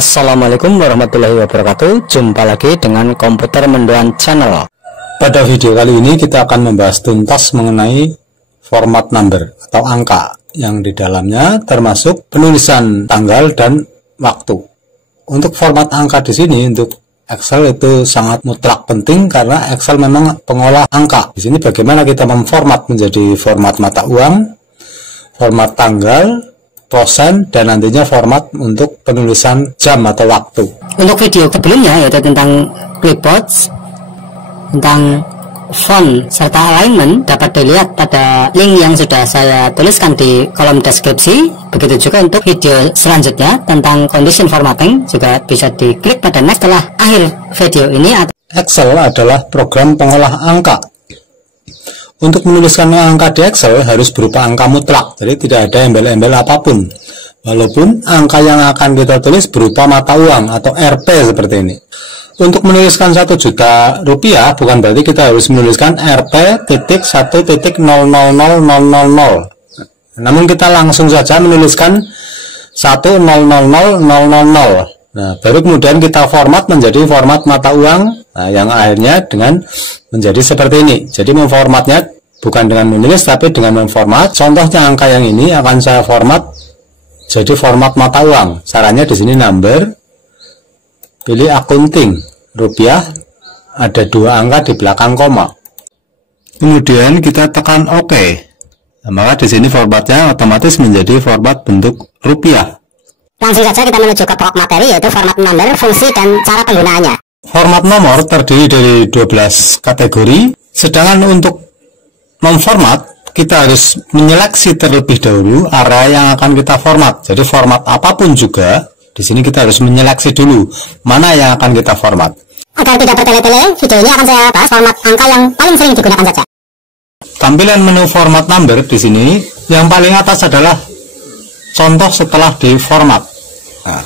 Assalamualaikum warahmatullahi wabarakatuh. Jumpa lagi dengan Komputer Mendoan Channel. Pada video kali ini kita akan membahas tuntas mengenai format number atau angka yang di dalamnya termasuk penulisan tanggal dan waktu. Untuk format angka di sini untuk Excel itu sangat mutlak penting karena Excel memang pengolah angka. Di sini bagaimana kita memformat menjadi format mata uang, format tanggal, persen, dan nantinya format untuk penulisan jam atau waktu. Untuk video sebelumnya yaitu tentang clipboards, tentang font serta alignment dapat dilihat pada link yang sudah saya tuliskan di kolom deskripsi. Begitu juga untuk video selanjutnya tentang condition formatting juga bisa diklik pada next setelah akhir video ini. Excel adalah program pengolah angka. Untuk menuliskan angka di Excel harus berupa angka mutlak, jadi tidak ada embel-embel apapun. Walaupun angka yang akan kita tulis berupa mata uang atau Rp seperti ini. Untuk menuliskan 1 juta rupiah bukan berarti kita harus menuliskan Rp.1.000000. Namun kita langsung saja menuliskan 1000000. Nah, baru kemudian kita format menjadi format mata uang. Nah, yang akhirnya dengan menjadi seperti ini. Jadi memformatnya bukan dengan menulis tapi dengan memformat. Contohnya angka yang ini akan saya format jadi format mata uang. Caranya di sini number, pilih accounting, rupiah, ada 2 angka di belakang koma. Kemudian kita tekan OK. Nah, maka di sini formatnya otomatis menjadi format bentuk rupiah. Langsung saja kita menuju ke pokok materi yaitu format number, fungsi, dan cara penggunaannya. Format nomor terdiri dari 12 kategori, sedangkan untuk memformat kita harus menyeleksi terlebih dahulu area yang akan kita format. Jadi format apapun juga di sini kita harus menyeleksi dulu mana yang akan kita format. Agar tidak bertele-tele, video ini akan saya bahas format angka yang paling sering digunakan saja. Tampilan menu format number di sini yang paling atas adalah contoh setelah diformat. Nah,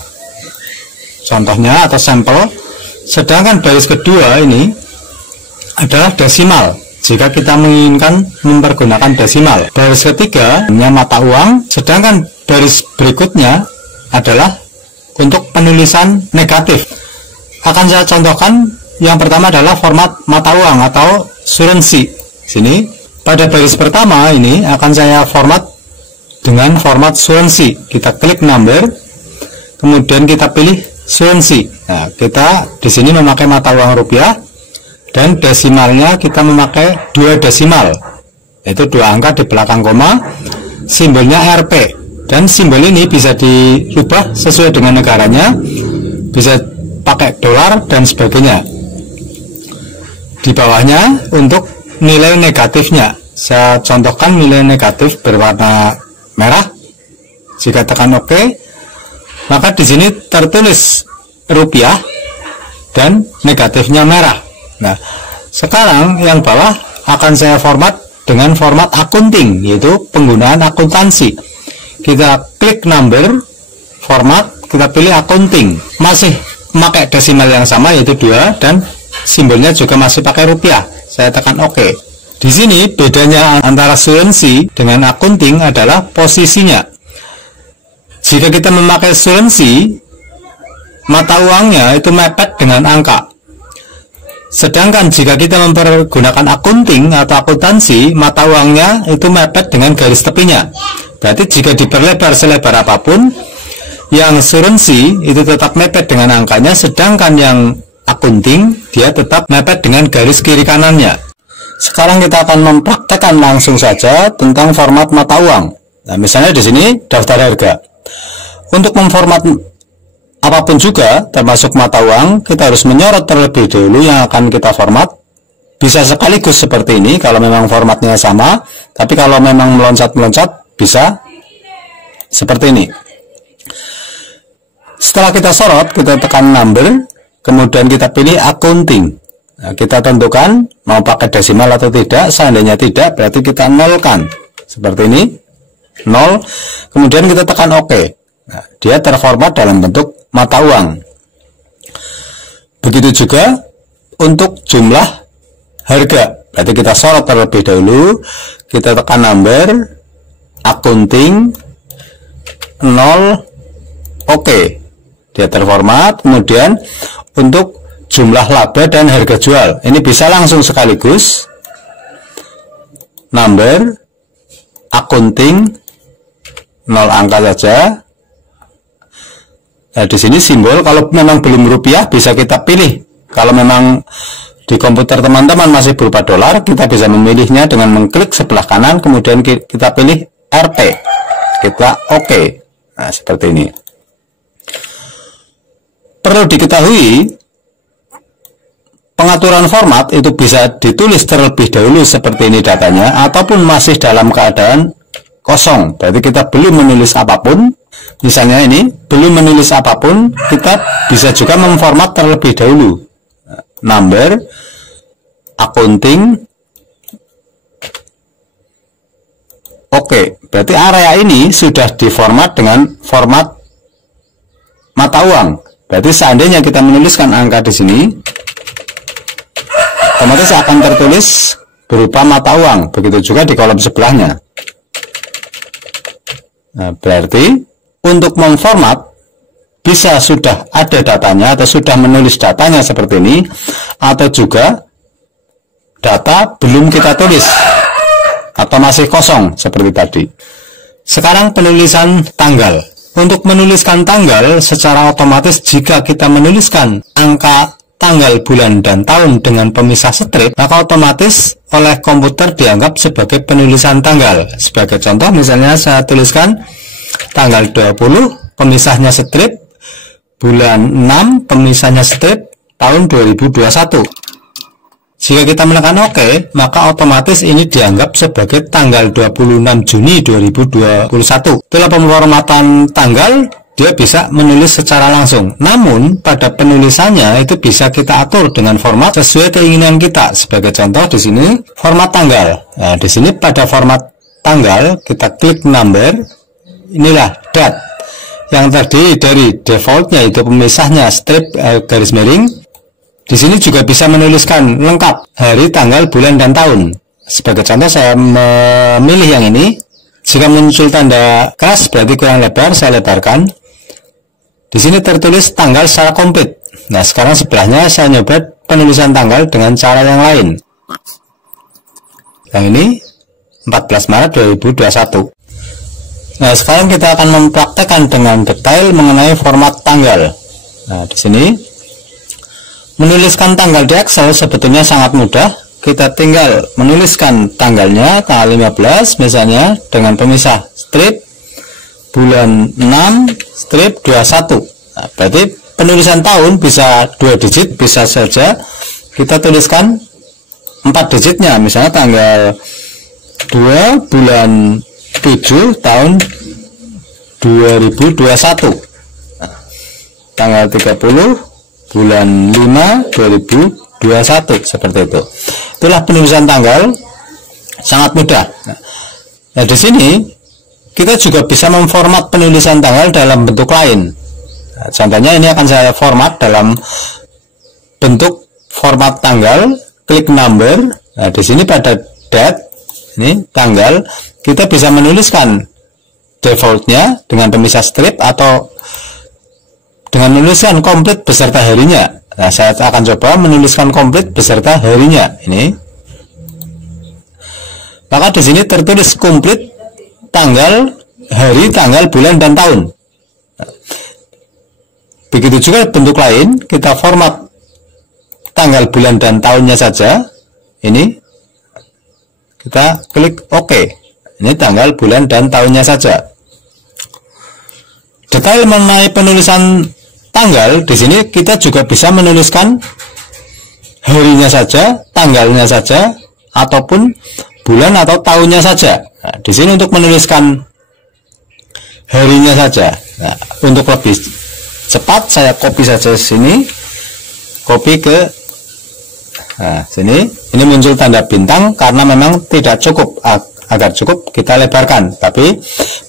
contohnya atau sampel. Sedangkan baris kedua ini adalah desimal jika kita menginginkan mempergunakan desimal. Baris ketiga hanya mata uang, sedangkan baris berikutnya adalah untuk penulisan negatif. Akan saya contohkan. Yang pertama adalah format mata uang atau currency. Sini pada baris pertama ini akan saya format dengan format currency. Kita klik number, kemudian kita pilih currency. Nah, kita di sini memakai mata uang rupiah dan desimalnya kita memakai 2 desimal, yaitu 2 angka di belakang koma, simbolnya Rp. Dan simbol ini bisa dirubah sesuai dengan negaranya, bisa pakai dolar dan sebagainya. Di bawahnya untuk nilai negatifnya, saya contohkan nilai negatif berwarna merah. Jika tekan OK, maka di sini tertulis rupiah dan negatifnya merah. Nah, sekarang yang bawah akan saya format dengan format accounting, yaitu penggunaan akuntansi. Kita klik number, format, kita pilih accounting. Masih memakai desimal yang sama yaitu 2 dan simbolnya juga masih pakai rupiah. Saya tekan OK. Di sini bedanya antara currency dengan accounting adalah posisinya. Jika kita memakai currency, mata uangnya itu mepet dengan angka. Sedangkan jika kita mempergunakan accounting atau akuntansi, mata uangnya itu mepet dengan garis tepinya. Berarti jika diperlebar selebar apapun, yang currency itu tetap mepet dengan angkanya, sedangkan yang accounting dia tetap mepet dengan garis kiri kanannya. Sekarang kita akan mempraktekkan langsung saja tentang format mata uang. Nah, misalnya di sini daftar harga. Untuk memformat apapun juga, termasuk mata uang, kita harus menyorot terlebih dahulu yang akan kita format. Bisa sekaligus seperti ini kalau memang formatnya sama, tapi kalau memang meloncat-meloncat bisa seperti ini. Setelah kita sorot, kita tekan number, kemudian kita pilih accounting. Nah, kita tentukan mau pakai desimal atau tidak. Seandainya tidak, berarti kita nolkan seperti ini, 0. Kemudian kita tekan OK. Nah, dia terformat dalam bentuk mata uang. Begitu juga untuk jumlah harga. Berarti kita sorot terlebih dahulu, kita tekan number, accounting, 0, OK. dia terformat. Kemudian untuk jumlah laba dan harga jual, ini bisa langsung sekaligus number, accounting, 0 angka saja. Nah, di sini simbol kalau memang belum rupiah bisa kita pilih. Kalau memang di komputer teman-teman masih berupa dolar, kita bisa memilihnya dengan mengklik sebelah kanan, kemudian kita pilih RT, kita OK. Nah, seperti ini. Perlu diketahui, pengaturan format itu bisa ditulis terlebih dahulu seperti ini datanya, ataupun masih dalam keadaan kosong, berarti kita belum menulis apapun. Misalnya ini belum menulis apapun, kita bisa juga memformat terlebih dahulu. Number, accounting, oke. Berarti area ini sudah diformat dengan format mata uang. Berarti seandainya kita menuliskan angka di sini, otomatis akan tertulis berupa mata uang. Begitu juga di kolom sebelahnya. Nah, berarti untuk memformat bisa sudah ada datanya atau sudah menulis datanya seperti ini, atau juga data belum kita tulis atau masih kosong seperti tadi. Sekarang penulisan tanggal. Untuk menuliskan tanggal secara otomatis, jika kita menuliskan angka tanggal, bulan, dan tahun dengan pemisah strip, maka otomatis oleh komputer dianggap sebagai penulisan tanggal. Sebagai contoh, misalnya saya tuliskan tanggal 20, pemisahnya strip, bulan 6, pemisahnya strip, tahun 2021. Jika kita menekan OK, maka otomatis ini dianggap sebagai tanggal 26 Juni 2021. Itulah pemformatan tanggal, dia bisa menulis secara langsung. Namun, pada penulisannya itu bisa kita atur dengan format sesuai keinginan kita. Sebagai contoh di sini, format tanggal. Nah, di sini pada format tanggal, kita klik number, inilah date. Yang tadi dari defaultnya itu pemisahnya strip garis miring. Di sini juga bisa menuliskan lengkap hari, tanggal, bulan, dan tahun. Sebagai contoh saya memilih yang ini. Jika muncul tanda keras berarti kurang lebar, saya lebarkan. Di sini tertulis tanggal secara komplit. Nah, sekarang sebelahnya saya nyoba penulisan tanggal dengan cara yang lain. Yang ini 14 Maret 2021. Nah, sekarang kita akan mempraktekkan dengan detail mengenai format tanggal. Nah, di sini menuliskan tanggal di Excel sebetulnya sangat mudah. Kita tinggal menuliskan tanggalnya, tanggal 15 misalnya, dengan pemisah strip, bulan 6, strip 21. Nah, berarti penulisan tahun bisa 2 digit, bisa saja kita tuliskan 4 digitnya, misalnya tanggal 2 bulan 7 tahun 2021. Nah, tanggal 30 bulan 5 2021, seperti itu. Itulah penulisan tanggal, sangat mudah. Nah, di sini kita juga bisa memformat penulisan tanggal dalam bentuk lain. Nah, contohnya ini akan saya format dalam bentuk format tanggal, klik number. Nah, di sini pada date, ini tanggal, kita bisa menuliskan defaultnya dengan pemisah strip atau dengan menuliskan komplit beserta harinya. Nah, saya akan coba menuliskan komplit beserta harinya. Ini. Maka di sini tertulis komplit tanggal, hari, tanggal, bulan, dan tahun. Nah, begitu juga bentuk lain, kita format tanggal, bulan, dan tahunnya saja. Ini. Kita klik OK. Ini tanggal, bulan, dan tahunnya saja. Detail mengenai penulisan tanggal, di sini kita juga bisa menuliskan harinya saja, tanggalnya saja, ataupun bulan atau tahunnya saja. Nah, di sini untuk menuliskan harinya saja. Nah, untuk lebih cepat saya copy saja sini, copy ke sini. Ini muncul tanda bintang karena memang tidak cukup. Agar cukup kita lebarkan, tapi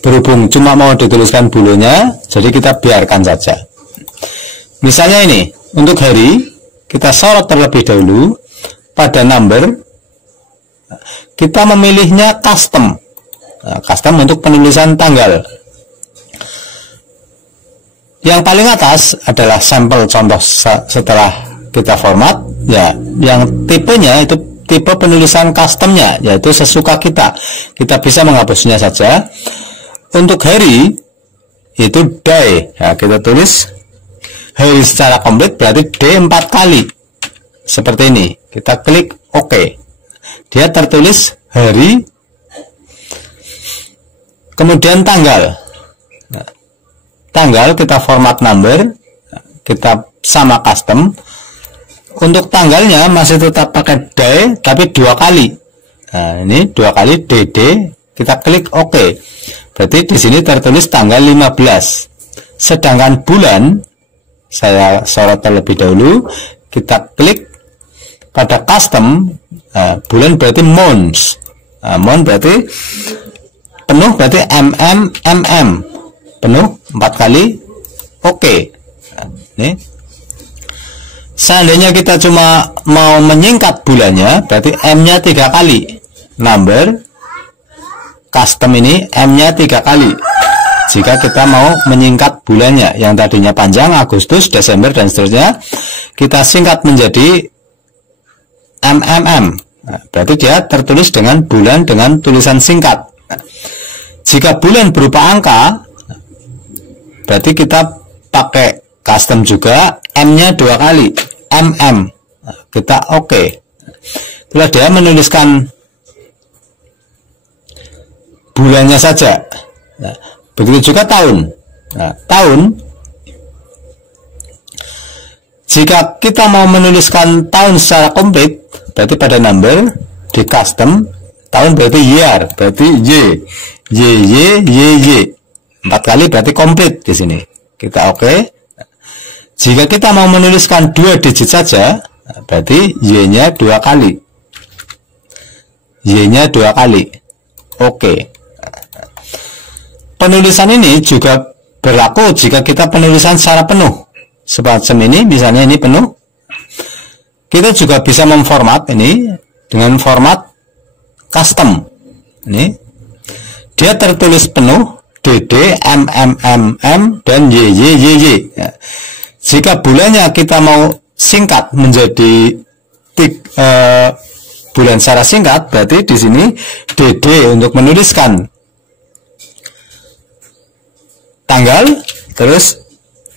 berhubung cuma mau dituliskan bulunya, jadi kita biarkan saja. Misalnya ini, untuk hari, kita sorot terlebih dahulu. Pada number, kita memilihnya custom. Nah, custom untuk penulisan tanggal. Yang paling atas adalah sampel contoh setelah kita format, ya. Yang tipenya itu tipe penulisan customnya, yaitu sesuka kita. Kita bisa menghapusnya saja. Untuk hari itu day, ya, kita tulis hari secara komplit berarti day 4 kali seperti ini. Kita klik OK, dia tertulis hari, kemudian tanggal. Nah, tanggal kita format number, kita sama custom. Untuk tanggalnya masih tetap pakai day tapi 2 kali. Nah, ini 2 kali DD, kita klik OK. Berarti di sini tertulis tanggal 15. Sedangkan bulan saya sorot terlebih dahulu, kita klik pada custom. Nah, bulan berarti months. Nah, month berarti penuh, berarti mm. Penuh 4 kali OK. Nah, ini seandainya kita cuma mau menyingkat bulannya, berarti M-nya 3 kali. Number custom ini M-nya 3 kali. Jika kita mau menyingkat bulannya, yang tadinya panjang Agustus, Desember dan seterusnya, kita singkat menjadi MMM. Nah, berarti dia tertulis dengan bulan dengan tulisan singkat. Nah, jika bulan berupa angka, berarti kita pakai custom juga, M-nya 2 kali, MM. Nah, kita OK. Itulah dia menuliskan bulannya saja. Nah, begitu juga tahun. Nah, tahun, jika kita mau menuliskan tahun secara komplit, berarti pada number di custom, tahun berarti year, berarti Y. 4 kali berarti komplit di sini. Kita OK. Jika kita mau menuliskan 2 digit saja, berarti Y-nya 2 kali. Y-nya 2 kali. OK. Penulisan ini juga berlaku jika kita penulisan secara penuh. Semacam ini, misalnya ini penuh. Kita juga bisa memformat ini dengan format custom. Ini dia tertulis penuh, DD, MMM, dan YYYY. Ya. Jika bulannya kita mau singkat menjadi bulan secara singkat, berarti di sini DD untuk menuliskan tanggal, terus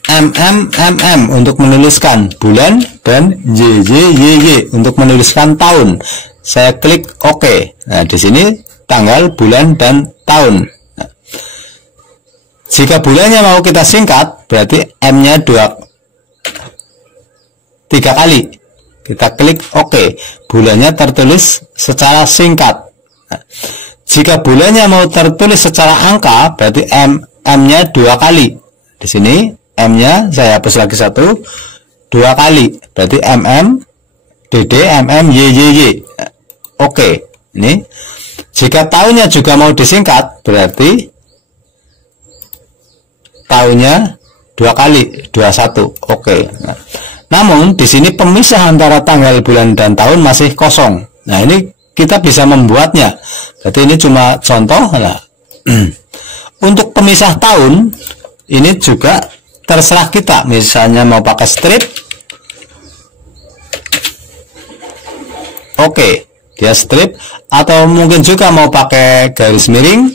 MMM untuk menuliskan bulan, dan YYYY untuk menuliskan tahun. Saya klik OK. Nah, di sini tanggal, bulan, dan tahun. Nah, jika bulannya mau kita singkat, berarti M-nya 3 kali. Kita klik OK. Bulannya tertulis secara singkat. Nah, jika bulannya mau tertulis secara angka, berarti M-nya 2 kali. Di sini M-nya saya hapus lagi 1, 2 kali. Berarti MM, DD, MM, YYY. Oke. Ini. Jika tahunnya juga mau disingkat, berarti tahunnya 2 kali, 21. Oke. Nah, namun di sini pemisah antara tanggal, bulan, dan tahun masih kosong. Nah, ini kita bisa membuatnya. Berarti ini cuma contoh. Nah, untuk pemisah tahun ini juga terserah kita. Misalnya mau pakai strip, oke, dia strip, atau mungkin juga mau pakai garis miring.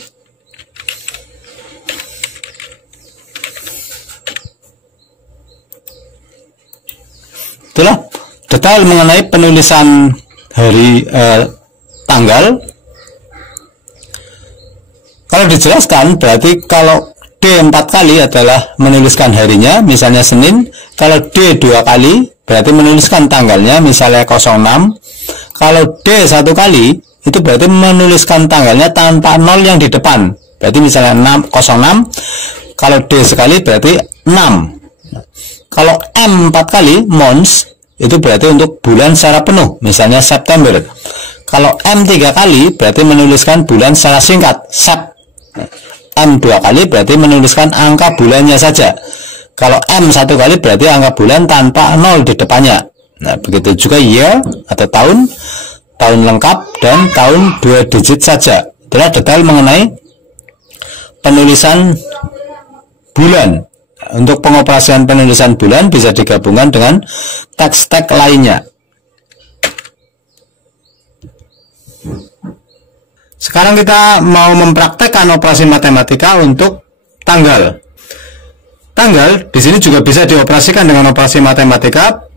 Itulah detail mengenai penulisan hari tanggal. Kalau dijelaskan, berarti kalau D 4 kali adalah menuliskan harinya, misalnya Senin. Kalau D 2 kali berarti menuliskan tanggalnya, misalnya 06. Kalau D 1 kali itu berarti menuliskan tanggalnya tanpa 0 yang di depan, berarti misalnya 06. Kalau D sekali berarti 6. Kalau M 4 kali, months, itu berarti untuk bulan secara penuh, misalnya September. Kalau M 3 kali berarti menuliskan bulan secara singkat, Sep. M 2 kali berarti menuliskan angka bulannya saja. Kalau M 1 kali berarti angka bulan tanpa 0 di depannya. Nah, begitu juga year atau tahun, tahun lengkap, dan tahun 2 digit saja. Itulah detail mengenai penulisan bulan. Untuk pengoperasian penulisan bulan bisa digabungkan dengan teks-teks lainnya. Sekarang kita mau mempraktekkan operasi matematika untuk tanggal. Tanggal di sini juga bisa dioperasikan dengan operasi matematika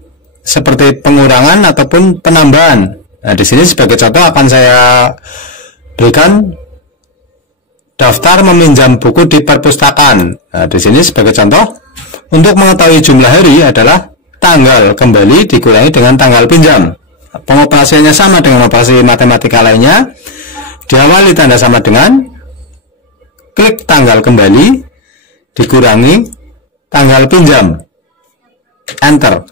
seperti pengurangan ataupun penambahan. Nah, di sini sebagai contoh akan saya berikan daftar meminjam buku di perpustakaan. Nah, di sini sebagai contoh, untuk mengetahui jumlah hari adalah tanggal kembali dikurangi dengan tanggal pinjam. Pengoperasiannya sama dengan operasi matematika lainnya. Diawali tanda sama dengan klik tanggal kembali dikurangi tanggal pinjam. Enter.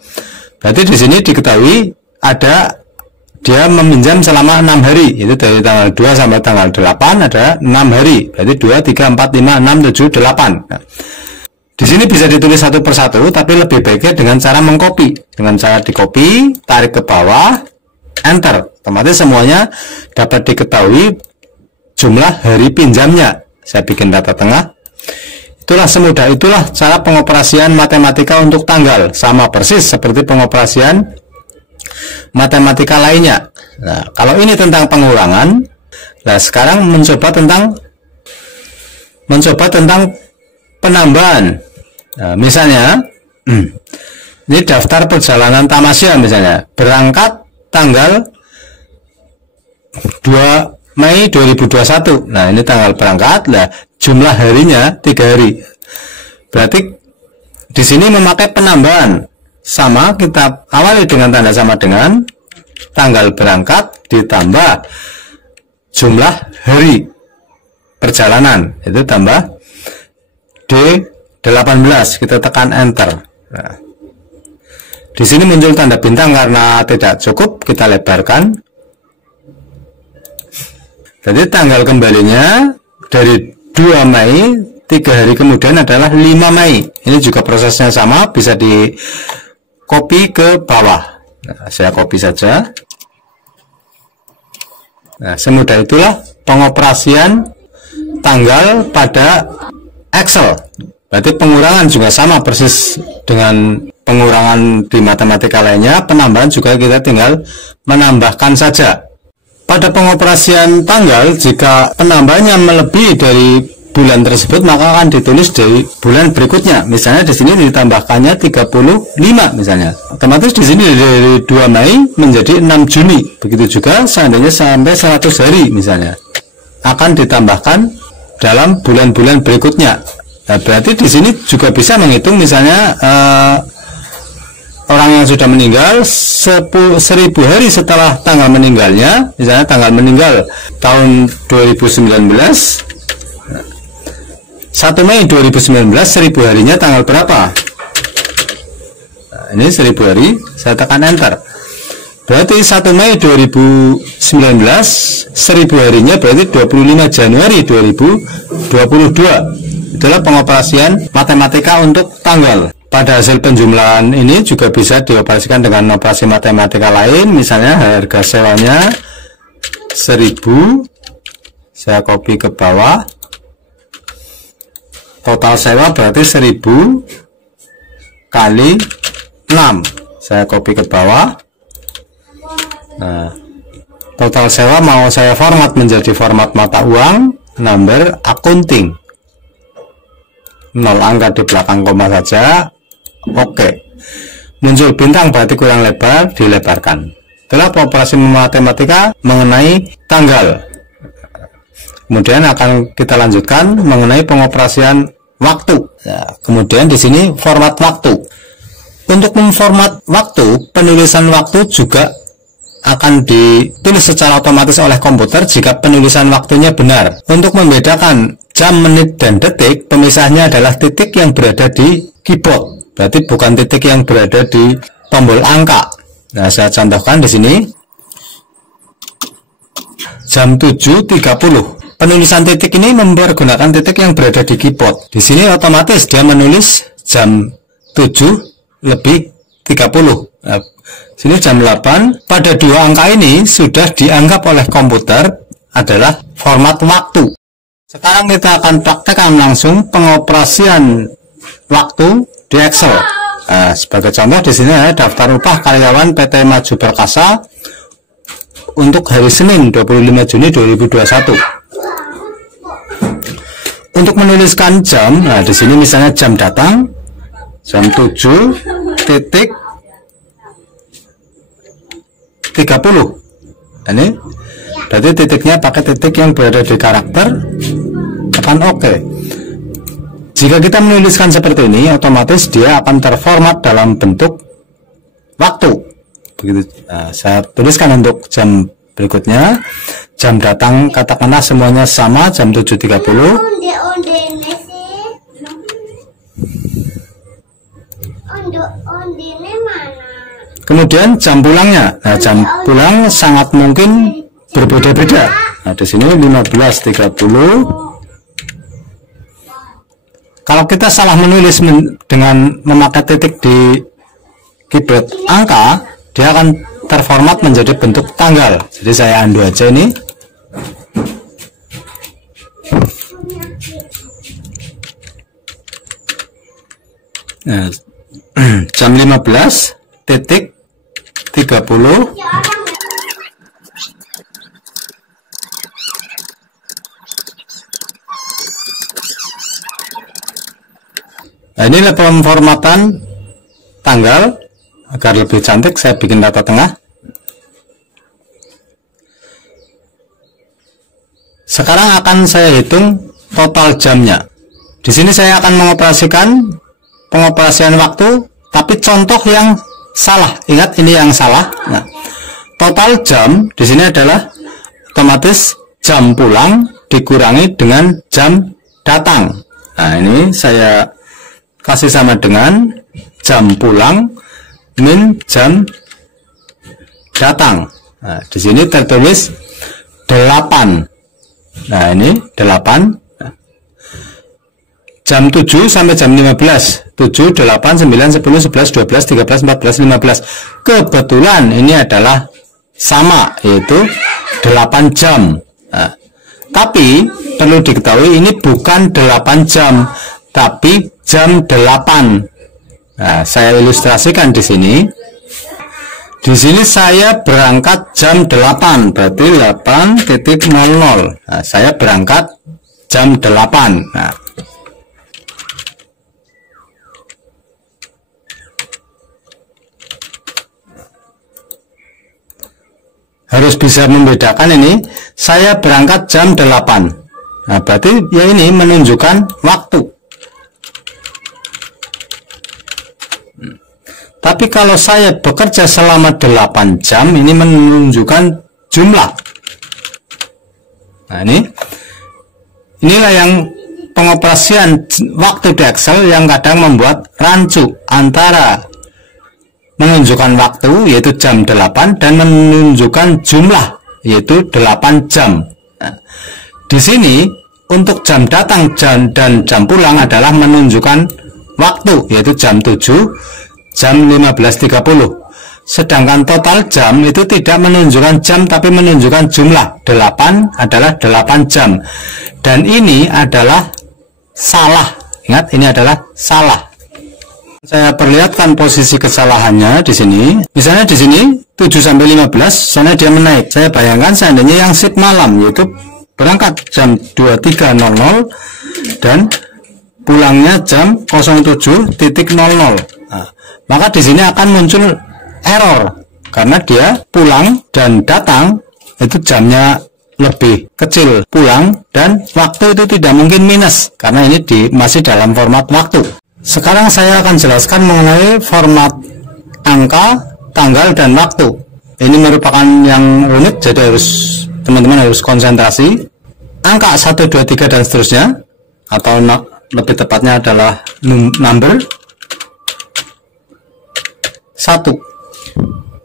Berarti di sini diketahui ada dia meminjam selama 6 hari, itu dari tanggal 2 sampai tanggal 8 ada 6 hari, berarti 2, 3, 4, 5, 6, 7, 8. Nah, di sini bisa ditulis satu persatu, tapi lebih baiknya dengan cara mengcopy. Dengan cara di-copy, tarik ke bawah, enter. Otomatis semuanya dapat diketahui jumlah hari pinjamnya. Saya bikin data tengah. Itulah semudah itulah cara pengoperasian matematika untuk tanggal, sama persis seperti pengoperasian matematika lainnya. Nah, kalau ini tentang pengurangan, nah sekarang mencoba tentang penambahan. Nah, misalnya, ini daftar perjalanan tamasya misalnya, berangkat tanggal 2 Mei 2021. Nah, ini tanggal berangkat. Nah, jumlah harinya 3 hari. Berarti di sini memakai penambahan. Sama, kita awali dengan tanda sama dengan tanggal berangkat ditambah jumlah hari perjalanan, itu tambah D18, kita tekan enter. Nah, di sini muncul tanda bintang karena tidak cukup, kita lebarkan. Jadi tanggal kembalinya dari 2 Mei 3 hari kemudian adalah 5 Mei. Ini juga prosesnya sama, bisa di copy ke bawah. Nah, saya copy saja. Nah, semudah itulah pengoperasian tanggal pada Excel. Berarti pengurangan juga sama persis dengan pengurangan di matematika lainnya. Penambahan juga kita tinggal menambahkan saja. Pada pengoperasian tanggal, jika penambahannya melebihi dari bulan tersebut, maka akan ditulis dari bulan berikutnya. Misalnya di sini ditambahkannya 35 misalnya. Otomatis di sini dari 2 Mei menjadi 6 Juni. Begitu juga seandainya sampai 100 hari misalnya, akan ditambahkan dalam bulan-bulan berikutnya. Nah, berarti di sini juga bisa menghitung misalnya orang yang sudah meninggal 1000 hari setelah tanggal meninggalnya, misalnya tanggal meninggal tahun 2019, 1 Mei 2019, 1000 harinya tanggal berapa? Nah, ini 1000 hari, saya tekan enter. Berarti 1 Mei 2019, 1000 harinya berarti 25 Januari 2022. Itulah pengoperasian matematika untuk tanggal. Pada hasil penjumlahan ini juga bisa dioperasikan dengan operasi matematika lain. Misalnya harga sewanya 1000, saya copy ke bawah. Total sewa berarti 1000 kali 6. Saya copy ke bawah. Nah, total sewa mau saya format menjadi format mata uang, number accounting. 0 angka di belakang koma saja. Oke. Muncul bintang berarti kurang lebar, dilebarkan. Itulah operasi matematika mengenai tanggal. Kemudian akan kita lanjutkan mengenai pengoperasian waktu. Nah, kemudian di sini format waktu. Untuk memformat waktu, penulisan waktu juga akan ditulis secara otomatis oleh komputer jika penulisan waktunya benar. Untuk membedakan jam, menit, dan detik, pemisahnya adalah titik yang berada di keyboard. Berarti bukan titik yang berada di tombol angka. Nah, saya contohkan di sini. Jam 7.30. Penulisan titik ini mempergunakan titik yang berada di keyboard. Di sini otomatis dia menulis jam 7:30. Nah, sini jam 8. Pada dua angka ini sudah dianggap oleh komputer adalah format waktu. Sekarang kita akan praktekkan langsung pengoperasian waktu di Excel. Nah, sebagai contoh di sini ada daftar upah karyawan PT Maju Perkasa untuk hari Senin 25 Juni 2021. Untuk menuliskan jam, nah di sini misalnya jam datang jam 7:30. Ini berarti titiknya pakai titik yang berada di karakter, tekan OK. Jika kita menuliskan seperti ini, otomatis dia akan terformat dalam bentuk waktu. Begitu. Nah, saya tuliskan untuk jam berikutnya. Jam datang katakanlah semuanya sama, jam 7:30. Kemudian jam pulangnya. Nah, jam pulang sangat mungkin berbeda-beda. Nah, di sini 15:30. Kalau kita salah menulis dengan memakai titik di keyboard angka, dia akan terformat menjadi bentuk tanggal. Jadi saya undo aja ini. Nah, jam 15:30. Nah, ini pemformatan tanggal agar lebih cantik. Saya bikin rata tengah. Sekarang akan saya hitung total jamnya. Di sini saya akan mengoperasikan pengoperasian waktu, tapi contoh yang salah. Ingat, ini yang salah. Nah, total jam di sini adalah otomatis jam pulang dikurangi dengan jam datang. Nah, ini saya kasih sama dengan jam pulang min jam datang. Nah, di sini tertulis 8. Nah, ini 8. Jam 7 sampai jam 15. 7, 8, 9, 10, 11, 12, 13, 14, 15. Kebetulan ini adalah sama, yaitu 8 jam. Nah, tapi perlu diketahui ini bukan 8 jam, tapi jam 8. Nah, saya ilustrasikan di sini. Di sini saya berangkat jam 8, berarti 8:00. Nah, saya berangkat jam 8. Nah, harus bisa membedakan ini. Saya berangkat jam 8. Nah, berarti ya ini menunjukkan waktu. Tapi kalau saya bekerja selama 8 jam, ini menunjukkan jumlah. Nah, inilah yang pengoperasian waktu di Excel yang kadang membuat rancu antara menunjukkan waktu yaitu jam 8 dan menunjukkan jumlah yaitu 8 jam. Nah, di sini untuk jam datang dan jam pulang adalah menunjukkan waktu yaitu jam 7, jam 15:30. Sedangkan total jam itu tidak menunjukkan jam tapi menunjukkan jumlah. 8 adalah 8 jam. Dan ini adalah salah. Ingat, ini adalah salah. Saya perlihatkan posisi kesalahannya di sini. Misalnya di sini 7 sampai 15, sana dia menaik. Saya bayangkan seandainya yang shift malam yaitu berangkat jam 23.00 dan pulangnya jam 07.00. Nah, maka di sini akan muncul error karena dia pulang dan datang itu jamnya lebih kecil, pulang dan waktu itu tidak mungkin minus karena ini masih dalam format waktu. Sekarang saya akan jelaskan mengenai format angka, tanggal, dan waktu. Ini merupakan yang rumit, jadi teman-teman harus konsentrasi. Angka 1, 2, 3 dan seterusnya, atau lebih tepatnya adalah number 1.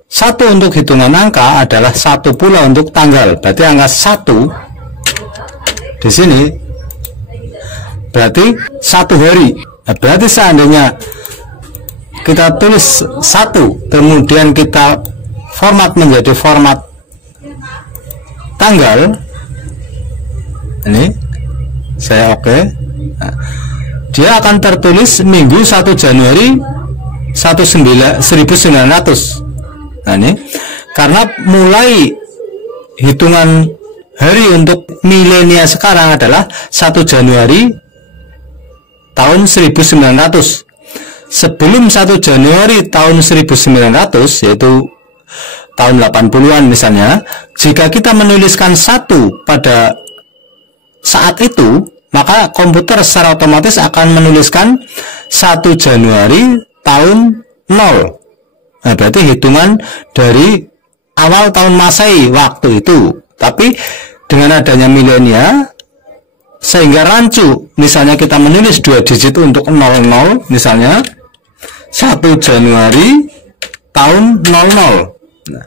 1 untuk hitungan angka adalah 1 pula untuk tanggal. Berarti angka 1 di sini berarti 1 hari. Nah, berarti seandainya kita tulis 1 kemudian kita format menjadi format tanggal, ini saya oke. Nah, dia akan tertulis minggu 1 Januari 1900. Nah ini karena mulai hitungan hari untuk milenia sekarang adalah 1 Januari tahun 1900. Sebelum 1 Januari tahun 1900, yaitu tahun 80-an misalnya, jika kita menuliskan 1 pada saat itu, maka komputer secara otomatis akan menuliskan 1 Januari tahun 0. Nah, berarti hitungan dari awal tahun Masehi waktu itu. Tapi dengan adanya milenia, sehingga rancu, misalnya kita menulis 2 digit untuk 00, misalnya 1 Januari tahun 00. Nah,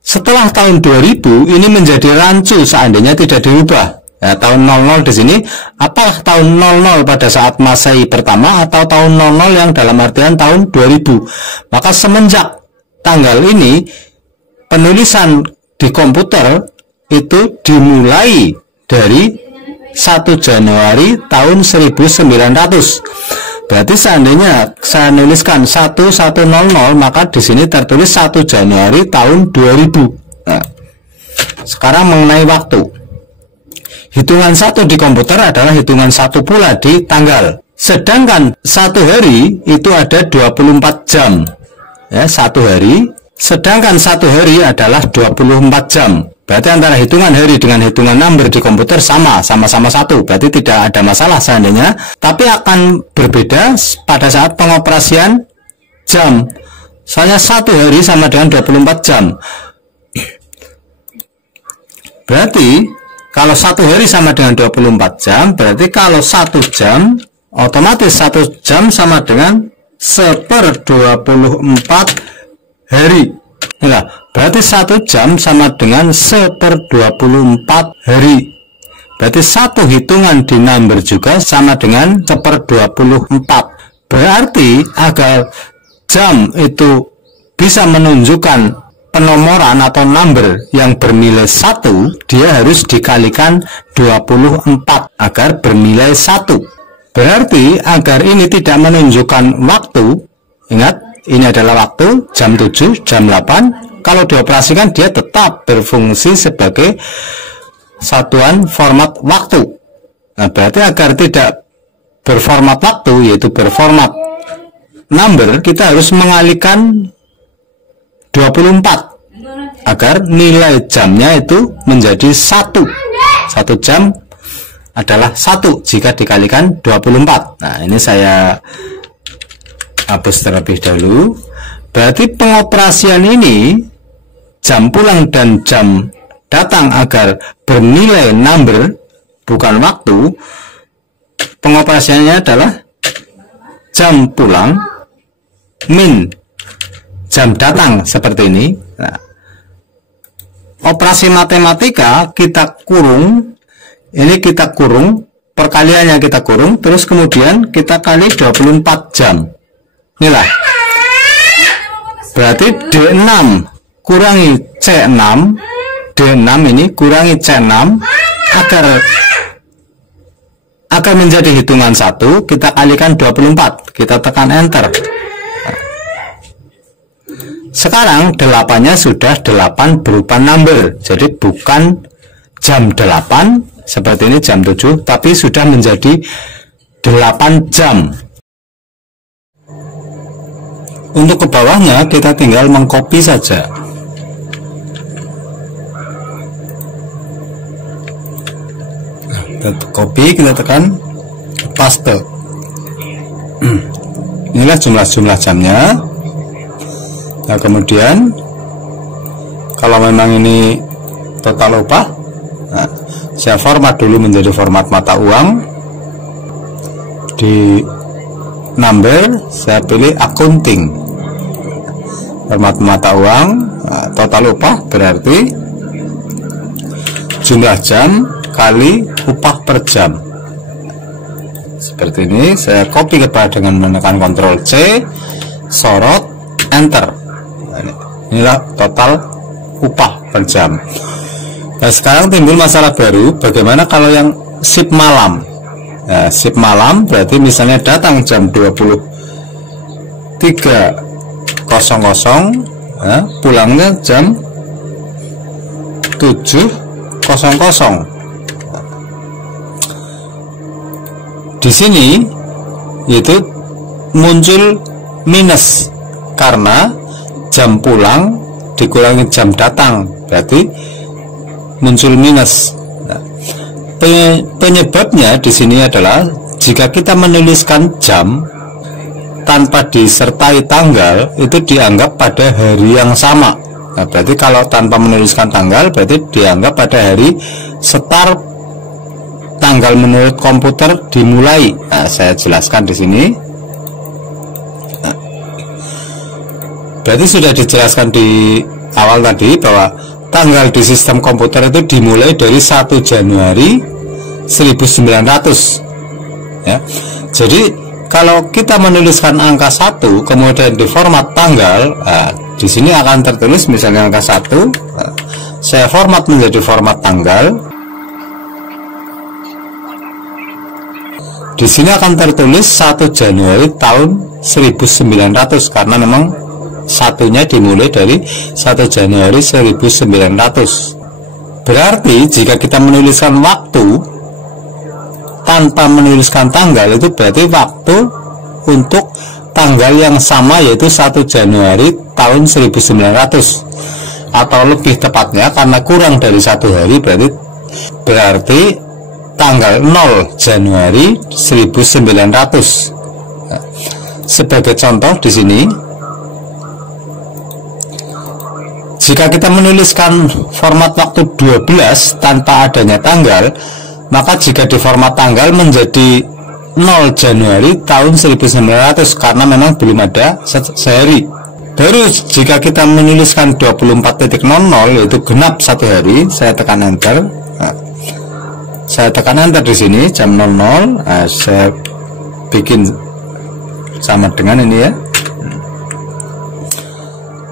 setelah tahun 2000 ini menjadi rancu seandainya tidak dirubah. Ya, tahun 00 di sini apakah tahun 00 pada saat Masehi pertama atau tahun 00 yang dalam artian tahun 2000. Maka semenjak tanggal ini penulisan di komputer itu dimulai dari 1 Januari tahun 1900. Berarti seandainya saya nuliskan 1100, maka di sini tertulis 1 Januari tahun 2000. Nah, sekarang mengenai waktu. Hitungan 1 di komputer adalah hitungan 1 pula di tanggal. Sedangkan 1 hari itu ada 24 jam. Ya, 1 hari. Sedangkan 1 hari adalah 24 jam. Berarti antara hitungan hari dengan hitungan number di komputer sama-sama 1. Berarti tidak ada masalah seandainya. Tapi akan berbeda pada saat pengoperasian jam. Soalnya 1 hari sama dengan 24 jam. Berarti kalau 1 hari sama dengan 24 jam, berarti kalau 1 jam, otomatis 1 jam sama dengan 1/24 hari. Nah, berarti 1 jam sama dengan 1/24 hari. Berarti satu hitungan di number juga sama dengan 1/24. Berarti agar jam itu bisa menunjukkan penomoran atau number yang bernilai 1, dia harus dikalikan 24 agar bernilai 1. Berarti agar ini tidak menunjukkan waktu, ingat ini adalah waktu jam 7, jam 8, kalau dioperasikan dia tetap berfungsi sebagai satuan format waktu. Nah, berarti agar tidak berformat waktu, yaitu berformat number, kita harus mengalihkan 24 agar nilai jamnya itu menjadi 1. 1 jam adalah 1 jika dikalikan 24. Nah, ini saya hapus terlebih dahulu. Berarti pengoperasian ini jam pulang dan jam datang agar bernilai number bukan waktu, pengoperasiannya adalah jam pulang min jam datang seperti ini. Nah, operasi matematika kita kurung, ini kita kurung, perkaliannya kita kurung, terus kemudian kita kali 24 jam. Inilah. Berarti D6 kurangi C6, D6 ini kurangi C6 agar menjadi hitungan 1, kita kalikan 24, kita tekan enter. Sekarang 8-nya sudah 8 berupa number, jadi bukan jam 8 seperti ini jam 7, tapi sudah menjadi 8 jam. Untuk ke bawahnya kita tinggal mengcopy saja. Kita copy, kita tekan paste. Inilah jumlah jamnya. Nah, kemudian kalau memang ini total upah, nah, saya format dulu menjadi format mata uang. Di number saya pilih accounting, format mata uang. Nah, total upah berarti jumlah jam kali upah per jam. Seperti ini saya copy kepada dengan menekan Ctrl C, sorot, enter. Inilah total upah per jam. Nah, sekarang timbul masalah baru, bagaimana kalau yang shift malam? shift malam berarti misalnya datang jam 23.00, pulangnya jam 7.00. Di sini itu muncul minus karena jam pulang dikurangi jam datang, berarti muncul minus. Penyebabnya di sini adalah jika kita menuliskan jam tanpa disertai tanggal itu dianggap pada hari yang sama. Nah, berarti kalau tanpa menuliskan tanggal berarti dianggap pada hari start tanggal menurut komputer dimulai. Nah, saya jelaskan di sini. Nah, berarti sudah dijelaskan di awal tadi bahwa tanggal di sistem komputer itu dimulai dari 1 Januari 1900. Ya. Jadi kalau kita menuliskan angka 1 kemudian di format tanggal, di sini akan tertulis misalnya angka 1, saya format menjadi format tanggal. Di sini akan tertulis 1 Januari tahun 1900 karena memang satunya dimulai dari 1 Januari 1900. Berarti jika kita menuliskan waktu tanpa menuliskan tanggal itu berarti waktu untuk tanggal yang sama yaitu 1 Januari tahun 1900, atau lebih tepatnya karena kurang dari 1 hari berarti tanggal 0 Januari 1900. Sebagai contoh di sini, jika kita menuliskan format waktu 12 tanpa adanya tanggal, maka jika di format tanggal menjadi 0 Januari tahun 1900 karena memang belum ada sehari. Baru jika kita menuliskan 24.00 yaitu genap 1 hari, saya tekan enter. Saya tekan enter di sini jam 00. Saya bikin sama dengan ini ya.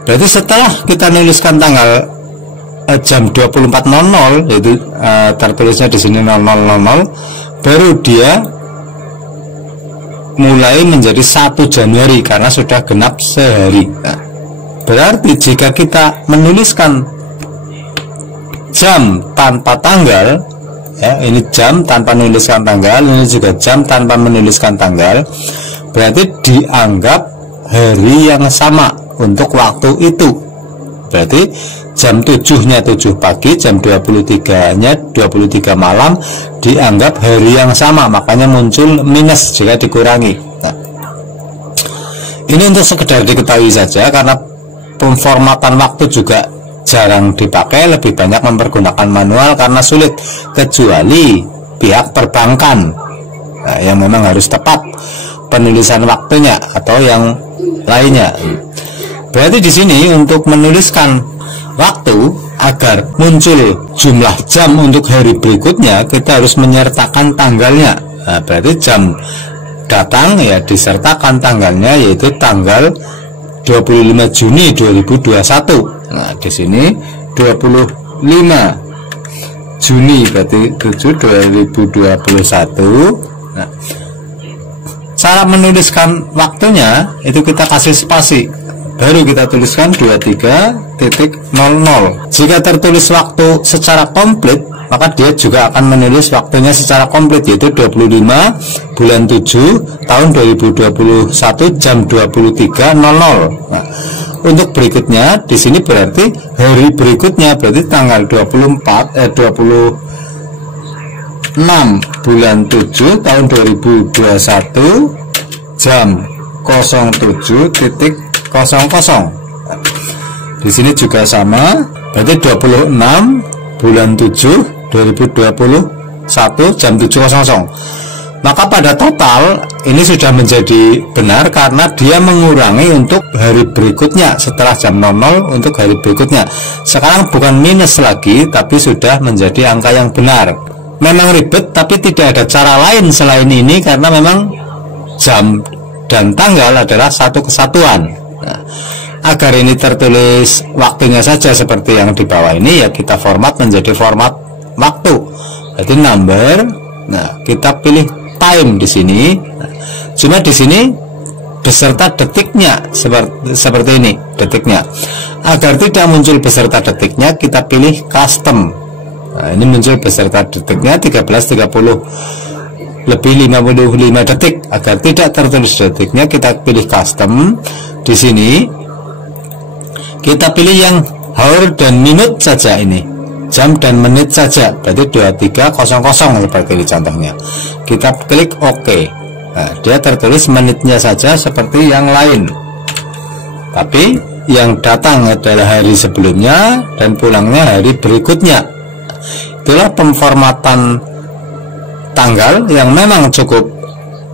Berarti setelah kita menuliskan tanggal jam 24.00 yaitu tertulisnya di sini 00.00, baru dia mulai menjadi 1 Januari karena sudah genap sehari. Berarti jika kita menuliskan jam tanpa tanggal, ya, ini jam tanpa menuliskan tanggal, ini juga jam tanpa menuliskan tanggal, berarti dianggap hari yang sama untuk waktu itu. Berarti jam 7-nya 7 pagi, jam 23-nya 23 malam dianggap hari yang sama, makanya muncul minus jika dikurangi. Nah, ini untuk sekedar diketahui saja karena pemformatan waktu juga jarang dipakai, lebih banyak mempergunakan manual karena sulit, kecuali pihak perbankan yang memang harus tepat penulisan waktunya atau yang lainnya. Berarti di sini untuk menuliskan waktu agar muncul jumlah jam untuk hari berikutnya kita harus menyertakan tanggalnya. Nah, berarti jam datang ya disertakan tanggalnya yaitu tanggal 25 Juni 2021. Nah, di sini 25 Juni berarti 2021. Nah, cara menuliskan waktunya itu kita kasih spasi, baru kita tuliskan 23.00. Jika tertulis waktu secara komplit, maka dia juga akan menulis waktunya secara komplit yaitu 25 bulan 7 tahun 2021 jam 23.00. Nah, untuk berikutnya di sini berarti hari berikutnya berarti tanggal 26 bulan 7 tahun 2021 jam 07.00. Di sini juga sama, berarti 26 bulan 7 2021 jam 7.00. Maka pada total ini sudah menjadi benar karena dia mengurangi untuk hari berikutnya setelah jam 00 untuk hari berikutnya. Sekarang bukan minus lagi tapi sudah menjadi angka yang benar. Memang ribet tapi tidak ada cara lain selain ini karena memang jam dan tanggal adalah satu kesatuan. Nah, agar ini tertulis waktunya saja seperti yang di bawah ini ya kita format menjadi format waktu. Jadi number, nah kita pilih time di sini. Cuma di sini beserta detiknya seperti ini, detiknya. Agar tidak muncul beserta detiknya, kita pilih custom. Nah, ini muncul beserta detiknya 13.30 lebih 55 detik. Agar tidak tertulis detiknya, kita pilih custom. Di sini kita pilih yang hour dan minute saja, ini jam dan menit saja, berarti 23.00 seperti ini contohnya. Kita klik OK. Nah, dia tertulis menitnya saja seperti yang lain, tapi yang datang adalah hari sebelumnya dan pulangnya hari berikutnya. Itulah pemformatan tanggal yang memang cukup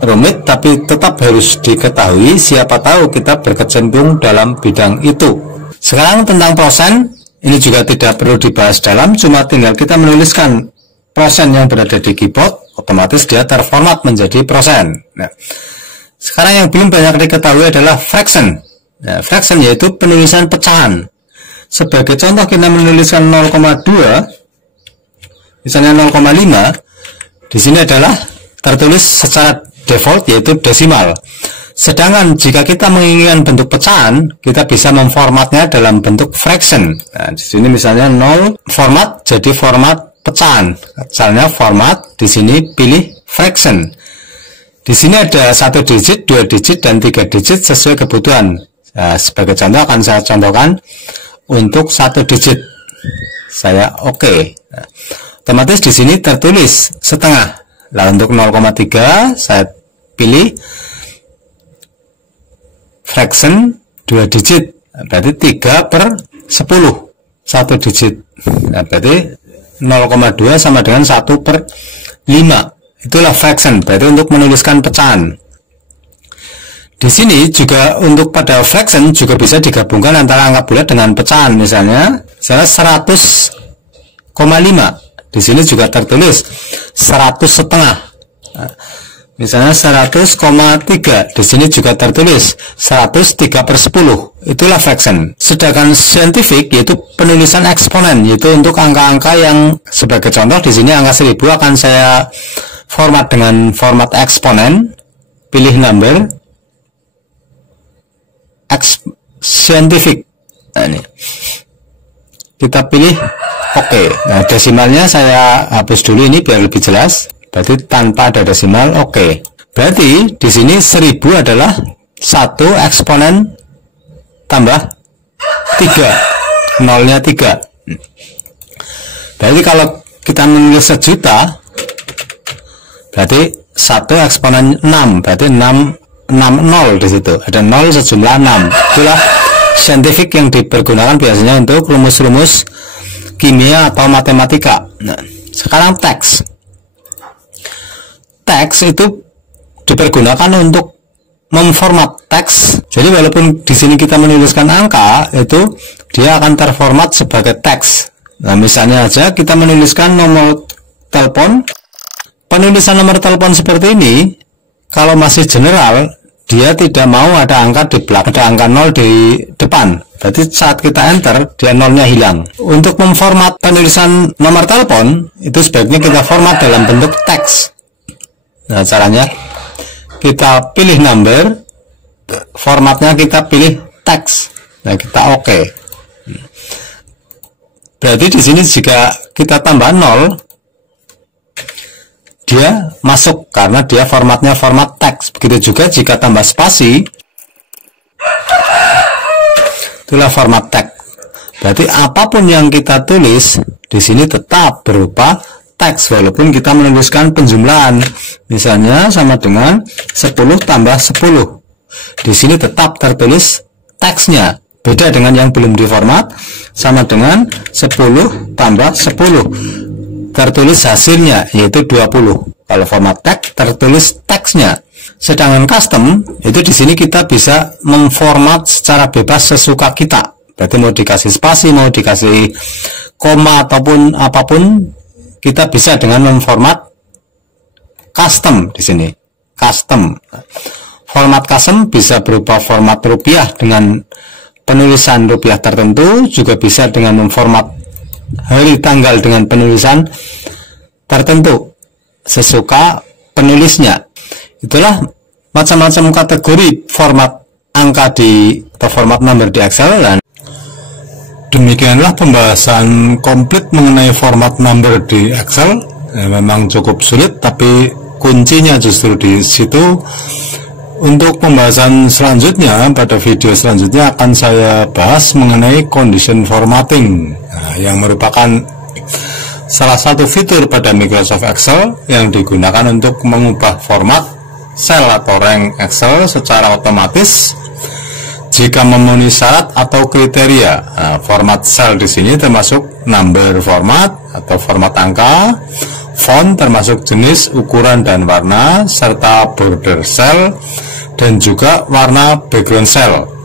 rumit, tapi tetap harus diketahui, siapa tahu kita berkecimpung dalam bidang itu. Sekarang tentang persen, ini juga tidak perlu dibahas dalam, cuma tinggal kita menuliskan persen yang berada di keyboard, otomatis dia terformat menjadi persen. Nah, sekarang yang belum banyak diketahui adalah fraction. Nah, fraction yaitu penulisan pecahan. Sebagai contoh, kita menuliskan 0,2, misalnya 0,5, di sini adalah tertulis secara default yaitu desimal. Sedangkan jika kita menginginkan bentuk pecahan, kita bisa memformatnya dalam bentuk fraction. Nah, di sini misalnya 0 format jadi format pecahan. Misalnya format, di sini pilih fraction. Di sini ada 1 digit, 2 digit, dan 3 digit sesuai kebutuhan. Nah, sebagai contoh akan saya contohkan untuk 1 digit. Saya OK. Nah, otomatis di sini tertulis setengah. Lah untuk 0,3 saya pilih fraction 2 digit. Berarti 3/10 1 digit. Nah, berarti 0,2 sama dengan 1/5. Itulah fraction, berarti untuk menuliskan pecahan. Di sini juga untuk pada fraction juga bisa digabungkan antara angka bulat dengan pecahan. Misalnya 100,5. Di sini juga tertulis 100 setengah. Nah, misalnya 100,3. Di sini juga tertulis 103/10. Itulah fraction. Sedangkan scientific yaitu penulisan eksponen, yaitu untuk angka-angka yang sebagai contoh di sini angka 1000 akan saya format dengan format eksponen. Pilih number scientific. Nah, ini kita pilih OK. Nah, desimalnya saya hapus dulu ini biar lebih jelas. Berarti tanpa ada desimal OK. Berarti di sini 1000 adalah 1 eksponen tambah 3, nolnya 3. Berarti kalau kita menulis 1.000.000, berarti 1 eksponen 6, berarti 6 nol di situ. Ada 0 sejumlah 6. Itulah scientific yang dipergunakan biasanya untuk rumus-rumus kimia atau matematika. Nah, sekarang teks. Teks itu dipergunakan untuk memformat teks. Jadi walaupun di sini kita menuliskan angka, itu dia akan terformat sebagai teks. Nah, misalnya aja kita menuliskan nomor telepon. Penulisan nomor telepon seperti ini, kalau masih general, dia tidak mau ada angka di belakang, ada angka 0 di depan. Berarti saat kita enter, dia nolnya hilang. Untuk memformat penulisan nomor telepon, itu sebaiknya kita format dalam bentuk teks. Nah, caranya kita pilih number, formatnya kita pilih teks. Nah, kita OK. Berarti di sini jika kita tambah 0, dia masuk karena dia formatnya format teks. Begitu juga jika tambah spasi, itulah format teks. Berarti apapun yang kita tulis di sini tetap berupa teks walaupun kita menuliskan penjumlahan. Misalnya sama dengan 10 tambah 10. Di sini tetap tertulis teksnya. Beda dengan yang belum diformat, sama dengan 10 tambah 10. Tertulis hasilnya yaitu 20. Kalau format teks tertulis teksnya. Sedangkan custom itu di sini kita bisa memformat secara bebas sesuka kita. Berarti mau dikasih spasi, mau dikasih koma ataupun apapun, kita bisa dengan memformat custom di sini. Custom. Format custom bisa berupa format rupiah dengan penulisan rupiah tertentu, juga bisa dengan memformat hari tanggal dengan penulisan tertentu sesuka penulisnya. Itulah macam-macam kategori format angka atau format number di Excel. Dan demikianlah pembahasan komplit mengenai format number di Excel. Memang cukup sulit, tapi kuncinya justru di situ. Untuk pembahasan selanjutnya, pada video selanjutnya akan saya bahas mengenai condition formatting, yang merupakan salah satu fitur pada Microsoft Excel yang digunakan untuk mengubah format sel atau rank Excel secara otomatis jika memenuhi syarat atau kriteria. Format sel di sini termasuk number format atau format angka, font termasuk jenis, ukuran dan warna, serta border cell dan juga warna background cell.